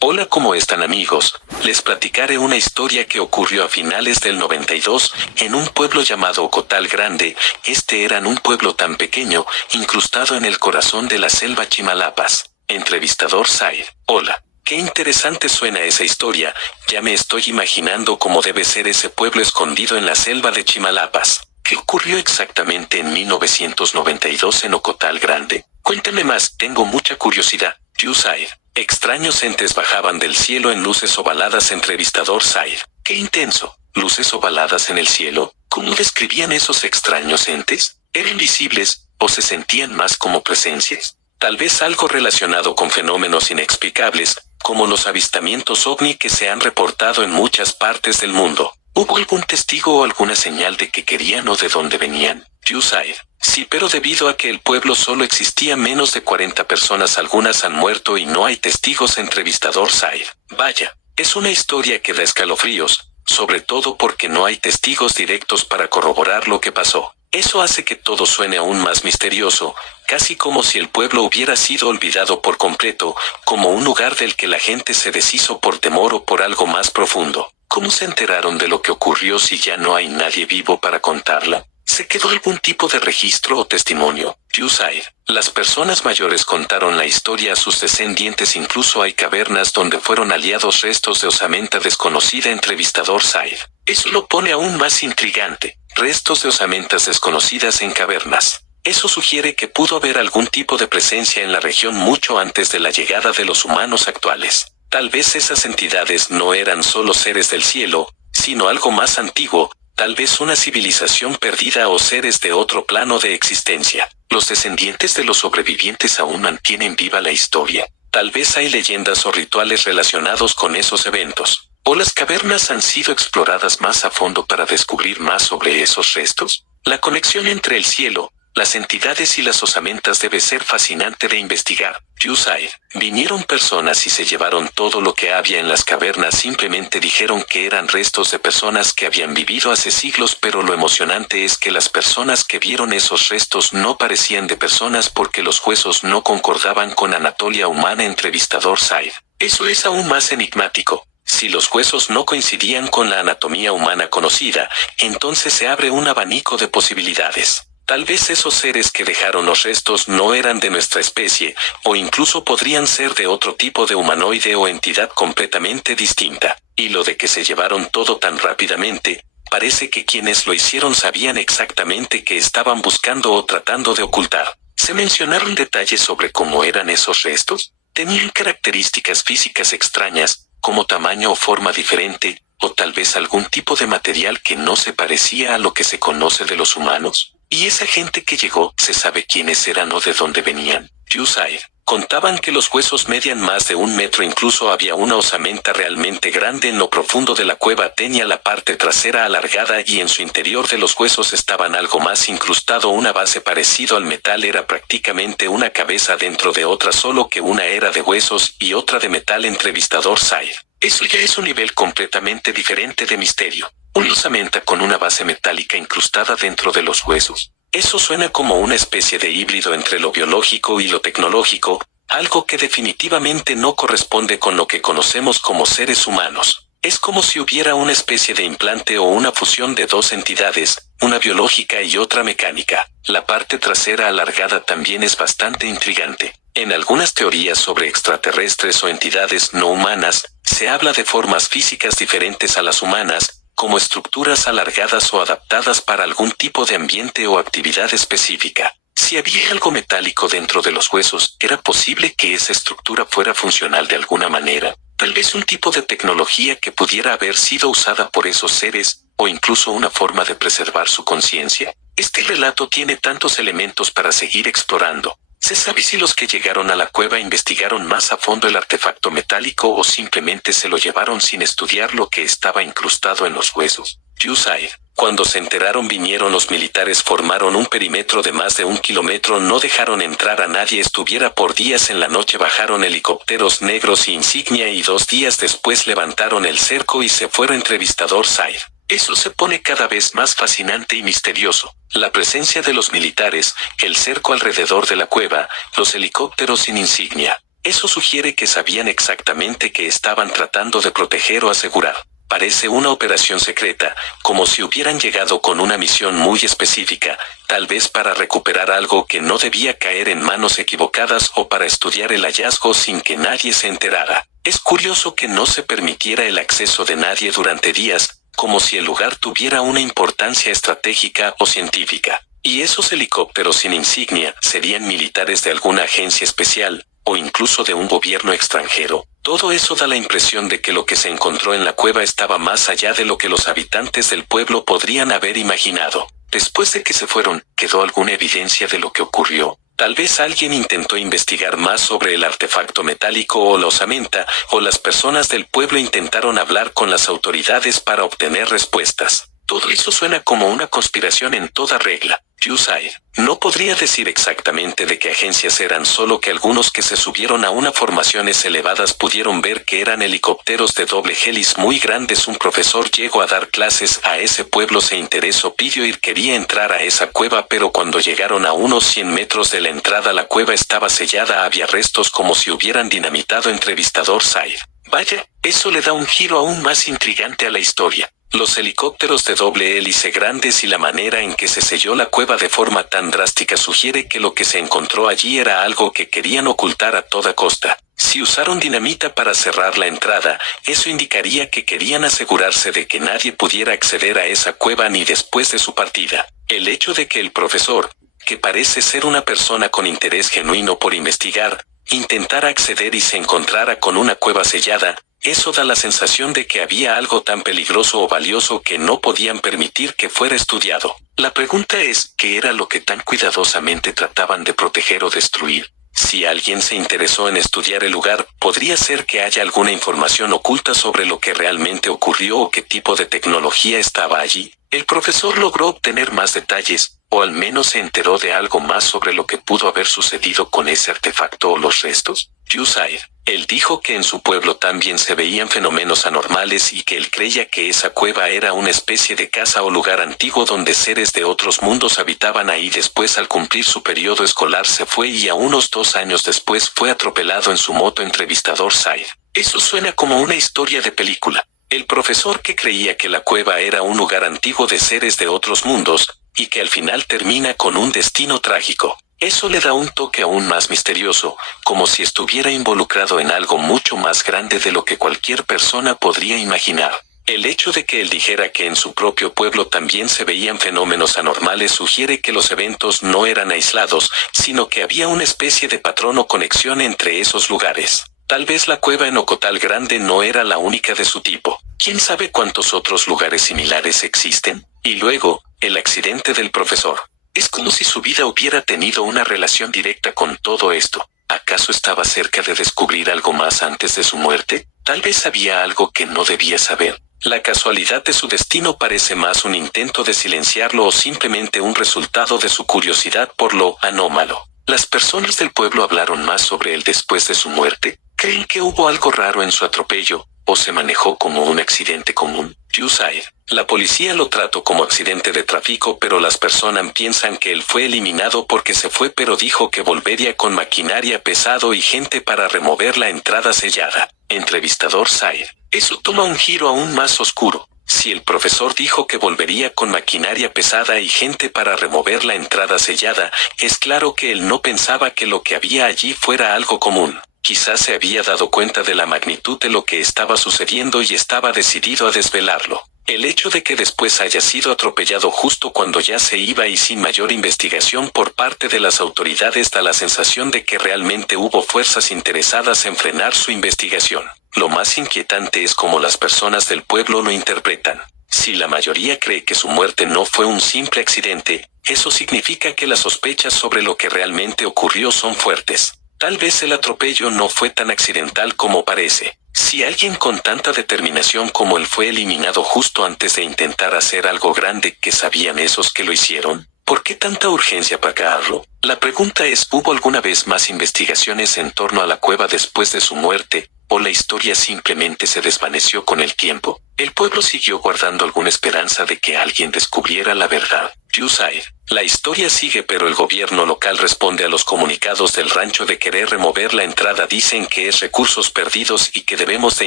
Hola, ¿cómo están, amigos? Les platicaré una historia que ocurrió a finales del 92 en un pueblo llamado Ocotal Grande. Este era un pueblo tan pequeño, incrustado en el corazón de la selva Chimalapas. Entrevistador Said. Hola. Qué interesante suena esa historia. Ya me estoy imaginando cómo debe ser ese pueblo escondido en la selva de Chimalapas. ¿Qué ocurrió exactamente en 1992 en Ocotal Grande? Cuénteme más, tengo mucha curiosidad. Said. Extraños entes bajaban del cielo en luces ovaladas. Entrevistador Said. ¡Qué intenso! ¿Luces ovaladas en el cielo? ¿Cómo describían esos extraños entes? ¿Eran visibles, o se sentían más como presencias? Tal vez algo relacionado con fenómenos inexplicables, como los avistamientos ovni que se han reportado en muchas partes del mundo. ¿Hubo algún testigo o alguna señal de qué querían o de dónde venían? Said. Sí, pero debido a que el pueblo solo existía menos de 40 personas, algunas han muerto y no hay testigos. Entrevistador Said. Vaya, es una historia que da escalofríos, sobre todo porque no hay testigos directos para corroborar lo que pasó. Eso hace que todo suene aún más misterioso, casi como si el pueblo hubiera sido olvidado por completo, como un lugar del que la gente se deshizo por temor o por algo más profundo. ¿Cómo se enteraron de lo que ocurrió si ya no hay nadie vivo para contarla? ¿Se quedó algún tipo de registro o testimonio? Said. Las personas mayores contaron la historia a sus descendientes, incluso hay cavernas donde fueron hallados restos de osamenta desconocida. Entrevistador Said. Eso lo pone aún más intrigante. Restos de osamentas desconocidas en cavernas. Eso sugiere que pudo haber algún tipo de presencia en la región mucho antes de la llegada de los humanos actuales. Tal vez esas entidades no eran solo seres del cielo, sino algo más antiguo, tal vez una civilización perdida o seres de otro plano de existencia. Los descendientes de los sobrevivientes aún mantienen viva la historia. Tal vez hay leyendas o rituales relacionados con esos eventos. ¿O las cavernas han sido exploradas más a fondo para descubrir más sobre esos restos? La conexión entre el cielo, las entidades y las osamentas debe ser fascinante de investigar. Said. Vinieron personas y se llevaron todo lo que había en las cavernas. Simplemente dijeron que eran restos de personas que habían vivido hace siglos, pero lo emocionante es que las personas que vieron esos restos no parecían de personas porque los huesos no concordaban con anatomía humana. Entrevistador Said. Eso es aún más enigmático. Si los huesos no coincidían con la anatomía humana conocida, entonces se abre un abanico de posibilidades. Tal vez esos seres que dejaron los restos no eran de nuestra especie, o incluso podrían ser de otro tipo de humanoide o entidad completamente distinta. Y lo de que se llevaron todo tan rápidamente, parece que quienes lo hicieron sabían exactamente qué estaban buscando o tratando de ocultar. ¿Se mencionaron detalles sobre cómo eran esos restos? ¿Tenían características físicas extrañas, como tamaño o forma diferente, o tal vez algún tipo de material que no se parecía a lo que se conoce de los humanos? ¿Y esa gente que llegó, se sabe quiénes eran o de dónde venían? Said. Contaban que los huesos medían más de 1 metro, incluso había una osamenta realmente grande en lo profundo de la cueva. Tenía la parte trasera alargada y en su interior de los huesos estaban algo más incrustado, una base parecido al metal. Era prácticamente una cabeza dentro de otra, solo que una era de huesos y otra de metal. Entrevistador Said. Eso ya es un nivel completamente diferente de misterio. Una osamenta con una base metálica incrustada dentro de los huesos. Eso suena como una especie de híbrido entre lo biológico y lo tecnológico, algo que definitivamente no corresponde con lo que conocemos como seres humanos. Es como si hubiera una especie de implante o una fusión de dos entidades, una biológica y otra mecánica. La parte trasera alargada también es bastante intrigante. En algunas teorías sobre extraterrestres o entidades no humanas, se habla de formas físicas diferentes a las humanas, como estructuras alargadas o adaptadas para algún tipo de ambiente o actividad específica. Si había algo metálico dentro de los huesos, ¿era posible que esa estructura fuera funcional de alguna manera? Tal vez un tipo de tecnología que pudiera haber sido usada por esos seres, o incluso una forma de preservar su conciencia. Este relato tiene tantos elementos para seguir explorando. ¿Se sabe si los que llegaron a la cueva investigaron más a fondo el artefacto metálico o simplemente se lo llevaron sin estudiar lo que estaba incrustado en los huesos? Said. Cuando se enteraron, vinieron los militares, formaron un perímetro de más de 1 kilómetro, no dejaron entrar a nadie. Estuviera por días. En la noche bajaron helicópteros negros y insignia y 2 días después levantaron el cerco y se fueron. Entrevistador Said. Eso se pone cada vez más fascinante y misterioso. La presencia de los militares, el cerco alrededor de la cueva, los helicópteros sin insignia. Eso sugiere que sabían exactamente qué estaban tratando de proteger o asegurar. Parece una operación secreta, como si hubieran llegado con una misión muy específica, tal vez para recuperar algo que no debía caer en manos equivocadas o para estudiar el hallazgo sin que nadie se enterara. Es curioso que no se permitiera el acceso de nadie durante días, como si el lugar tuviera una importancia estratégica o científica. Y esos helicópteros sin insignia serían militares de alguna agencia especial, o incluso de un gobierno extranjero. Todo eso da la impresión de que lo que se encontró en la cueva estaba más allá de lo que los habitantes del pueblo podrían haber imaginado. Después de que se fueron, ¿quedó alguna evidencia de lo que ocurrió? Tal vez alguien intentó investigar más sobre el artefacto metálico o la osamenta, o las personas del pueblo intentaron hablar con las autoridades para obtener respuestas. Todo eso suena como una conspiración en toda regla. Yusair no podría decir exactamente de qué agencias eran, solo que algunos que se subieron a unas formaciones elevadas pudieron ver que eran helicópteros de doble hélice muy grandes. Un profesor llegó a dar clases a ese pueblo, se interesó, pidió ir, quería entrar a esa cueva, pero cuando llegaron a unos 100 metros de la entrada la cueva estaba sellada, había restos como si hubieran dinamitado. Entrevistador Said: vaya, eso le da un giro aún más intrigante a la historia. Los helicópteros de doble hélice grandes y la manera en que se selló la cueva de forma tan drástica sugiere que lo que se encontró allí era algo que querían ocultar a toda costa. Si usaron dinamita para cerrar la entrada, eso indicaría que querían asegurarse de que nadie pudiera acceder a esa cueva ni después de su partida. El hecho de que el profesor, que parece ser una persona con interés genuino por investigar, intentara acceder y se encontrara con una cueva sellada, eso da la sensación de que había algo tan peligroso o valioso que no podían permitir que fuera estudiado. La pregunta es, ¿qué era lo que tan cuidadosamente trataban de proteger o destruir? Si alguien se interesó en estudiar el lugar, podría ser que haya alguna información oculta sobre lo que realmente ocurrió o qué tipo de tecnología estaba allí. El profesor logró obtener más detalles, o al menos se enteró de algo más sobre lo que pudo haber sucedido con ese artefacto o los restos. Yusair: él dijo que en su pueblo también se veían fenómenos anormales y que él creía que esa cueva era una especie de casa o lugar antiguo donde seres de otros mundos habitaban ahí. Después, al cumplir su periodo escolar, se fue y a unos 2 años después fue atropellado en su moto. Entrevistador Said: eso suena como una historia de película. El profesor que creía que la cueva era un lugar antiguo de seres de otros mundos, y que al final termina con un destino trágico. Eso le da un toque aún más misterioso, como si estuviera involucrado en algo mucho más grande de lo que cualquier persona podría imaginar. El hecho de que él dijera que en su propio pueblo también se veían fenómenos anormales sugiere que los eventos no eran aislados, sino que había una especie de patrón o conexión entre esos lugares. Tal vez la cueva en Ocotal Grande no era la única de su tipo. ¿Quién sabe cuántos otros lugares similares existen? Y luego, el accidente del profesor. Es como si su vida hubiera tenido una relación directa con todo esto. ¿Acaso estaba cerca de descubrir algo más antes de su muerte? Tal vez sabía algo que no debía saber. La casualidad de su destino parece más un intento de silenciarlo o simplemente un resultado de su curiosidad por lo anómalo. ¿Las personas del pueblo hablaron más sobre él después de su muerte? ¿Creen que hubo algo raro en su atropello, o se manejó como un accidente común? Yusair: la policía lo trató como accidente de tráfico, pero las personas piensan que él fue eliminado porque se fue, pero dijo que volvería con maquinaria pesado y gente para remover la entrada sellada. Entrevistador Said: eso toma un giro aún más oscuro. Si el profesor dijo que volvería con maquinaria pesada y gente para remover la entrada sellada, es claro que él no pensaba que lo que había allí fuera algo común. Quizás se había dado cuenta de la magnitud de lo que estaba sucediendo y estaba decidido a desvelarlo. El hecho de que después haya sido atropellado justo cuando ya se iba y sin mayor investigación por parte de las autoridades da la sensación de que realmente hubo fuerzas interesadas en frenar su investigación. Lo más inquietante es cómo las personas del pueblo lo interpretan. Si la mayoría cree que su muerte no fue un simple accidente, eso significa que las sospechas sobre lo que realmente ocurrió son fuertes. Tal vez el atropello no fue tan accidental como parece. Si alguien con tanta determinación como él fue eliminado justo antes de intentar hacer algo grande, ¿qué sabían esos que lo hicieron? ¿Por qué tanta urgencia para agarrarlo? La pregunta es, ¿hubo alguna vez más investigaciones en torno a la cueva después de su muerte, o la historia simplemente se desvaneció con el tiempo? ¿El pueblo siguió guardando alguna esperanza de que alguien descubriera la verdad? Viewside. La historia sigue, pero el gobierno local responde a los comunicados del rancho de querer remover la entrada. Dicen que es recursos perdidos y que debemos de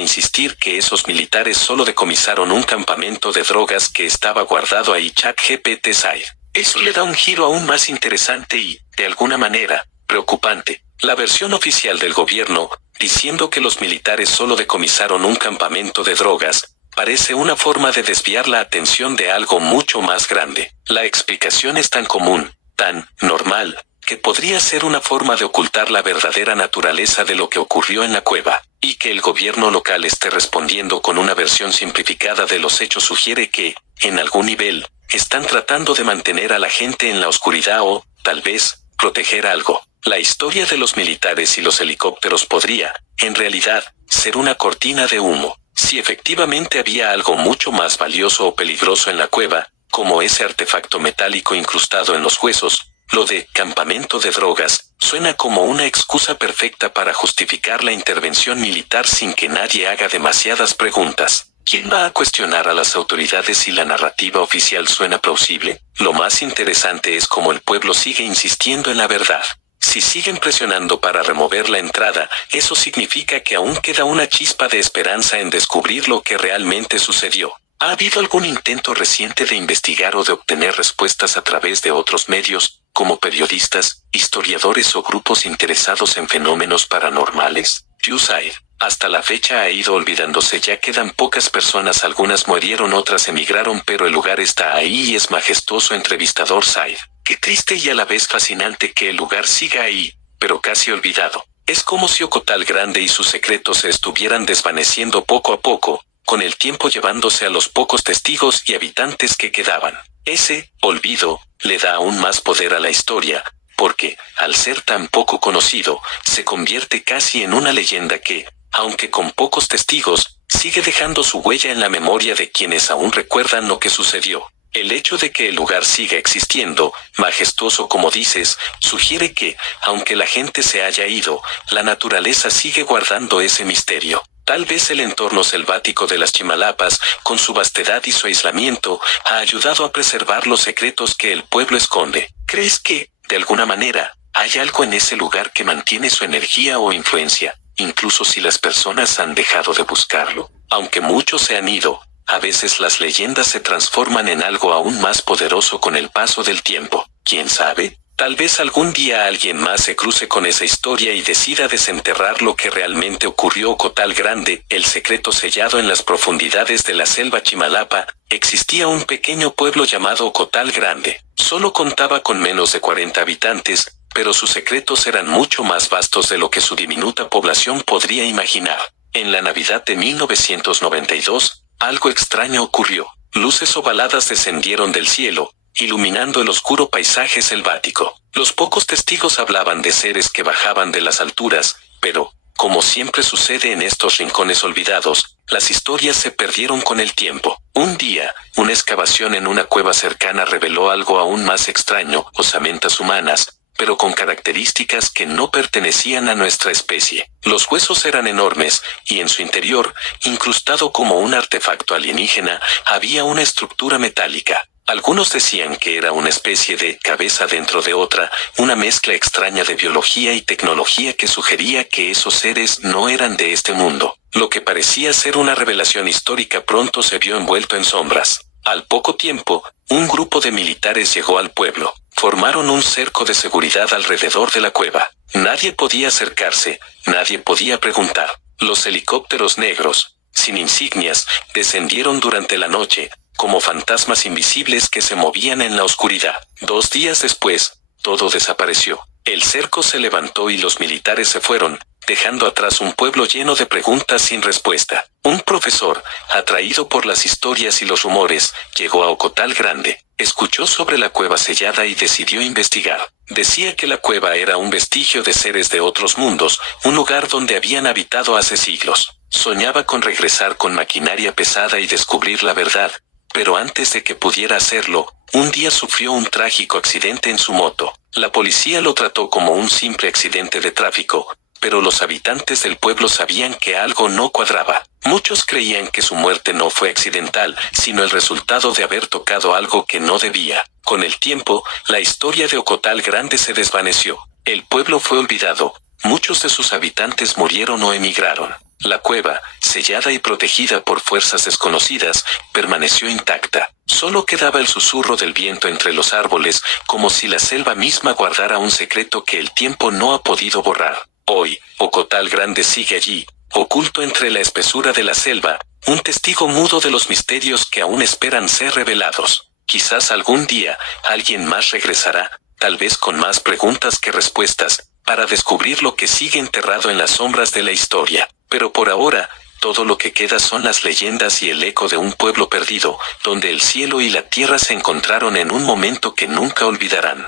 insistir que esos militares solo decomisaron un campamento de drogas que estaba guardado ahí. ChatGPT Side. Eso le da un giro aún más interesante y, de alguna manera, preocupante. La versión oficial del gobierno, diciendo que los militares solo decomisaron un campamento de drogas, parece una forma de desviar la atención de algo mucho más grande. La explicación es tan común, tan normal, que podría ser una forma de ocultar la verdadera naturaleza de lo que ocurrió en la cueva, y que el gobierno local esté respondiendo con una versión simplificada de los hechos sugiere que, en algún nivel, están tratando de mantener a la gente en la oscuridad o, tal vez, proteger algo. La historia de los militares y los helicópteros podría, en realidad, ser una cortina de humo. Si efectivamente había algo mucho más valioso o peligroso en la cueva, como ese artefacto metálico incrustado en los huesos, lo de campamento de drogas suena como una excusa perfecta para justificar la intervención militar sin que nadie haga demasiadas preguntas. ¿Quién va a cuestionar a las autoridades si la narrativa oficial suena plausible? Lo más interesante es cómo el pueblo sigue insistiendo en la verdad. Si siguen presionando para remover la entrada, eso significa que aún queda una chispa de esperanza en descubrir lo que realmente sucedió. ¿Ha habido algún intento reciente de investigar o de obtener respuestas a través de otros medios, como periodistas, historiadores o grupos interesados en fenómenos paranormales? Viewside. Hasta la fecha ha ido olvidándose, ya quedan pocas personas, algunas murieron, otras emigraron, pero el lugar está ahí y es majestuoso. Entrevistador Side. Qué triste y a la vez fascinante que el lugar siga ahí, pero casi olvidado. Es como si Ocotal Grande y sus secretos se estuvieran desvaneciendo poco a poco, con el tiempo llevándose a los pocos testigos y habitantes que quedaban. Ese olvido le da aún más poder a la historia, porque, al ser tan poco conocido, se convierte casi en una leyenda que, aunque con pocos testigos, sigue dejando su huella en la memoria de quienes aún recuerdan lo que sucedió. El hecho de que el lugar siga existiendo, majestuoso como dices, sugiere que, aunque la gente se haya ido, la naturaleza sigue guardando ese misterio. Tal vez el entorno selvático de las Chimalapas, con su vastedad y su aislamiento, ha ayudado a preservar los secretos que el pueblo esconde. ¿Crees que, de alguna manera, hay algo en ese lugar que mantiene su energía o influencia, incluso si las personas han dejado de buscarlo? Aunque muchos se han ido, a veces las leyendas se transforman en algo aún más poderoso con el paso del tiempo. ¿Quién sabe? Tal vez algún día alguien más se cruce con esa historia y decida desenterrar lo que realmente ocurrió. Ocotal Grande, el secreto sellado. En las profundidades de la selva Chimalapa, existía un pequeño pueblo llamado Ocotal Grande. Solo contaba con menos de 40 habitantes, pero sus secretos eran mucho más vastos de lo que su diminuta población podría imaginar. En la Navidad de 1992, algo extraño ocurrió. Luces ovaladas descendieron del cielo, iluminando el oscuro paisaje selvático. Los pocos testigos hablaban de seres que bajaban de las alturas, pero, como siempre sucede en estos rincones olvidados, las historias se perdieron con el tiempo. Un día, una excavación en una cueva cercana reveló algo aún más extraño: osamentas humanas, pero con características que no pertenecían a nuestra especie. Los huesos eran enormes, y en su interior, incrustado como un artefacto alienígena, había una estructura metálica. Algunos decían que era una especie de cabeza dentro de otra, una mezcla extraña de biología y tecnología que sugería que esos seres no eran de este mundo. Lo que parecía ser una revelación histórica pronto se vio envuelto en sombras. Al poco tiempo, un grupo de militares llegó al pueblo. Formaron un cerco de seguridad alrededor de la cueva. Nadie podía acercarse, nadie podía preguntar. Los helicópteros negros, sin insignias, descendieron durante la noche, como fantasmas invisibles que se movían en la oscuridad. 2 días después, todo desapareció. El cerco se levantó y los militares se fueron, dejando atrás un pueblo lleno de preguntas sin respuesta. Un profesor, atraído por las historias y los rumores, llegó a Ocotal Grande. Escuchó sobre la cueva sellada y decidió investigar. Decía que la cueva era un vestigio de seres de otros mundos, un lugar donde habían habitado hace siglos. Soñaba con regresar con maquinaria pesada y descubrir la verdad, pero antes de que pudiera hacerlo, un día sufrió un trágico accidente en su moto. La policía lo trató como un simple accidente de tráfico, pero los habitantes del pueblo sabían que algo no cuadraba. Muchos creían que su muerte no fue accidental, sino el resultado de haber tocado algo que no debía. Con el tiempo, la historia de Ocotal Grande se desvaneció. El pueblo fue olvidado, muchos de sus habitantes murieron o emigraron. La cueva, sellada y protegida por fuerzas desconocidas, permaneció intacta. Solo quedaba el susurro del viento entre los árboles, como si la selva misma guardara un secreto que el tiempo no ha podido borrar. Hoy, Ocotal Grande sigue allí, oculto entre la espesura de la selva, un testigo mudo de los misterios que aún esperan ser revelados. Quizás algún día, alguien más regresará, tal vez con más preguntas que respuestas, para descubrir lo que sigue enterrado en las sombras de la historia. Pero por ahora, todo lo que queda son las leyendas y el eco de un pueblo perdido, donde el cielo y la tierra se encontraron en un momento que nunca olvidarán.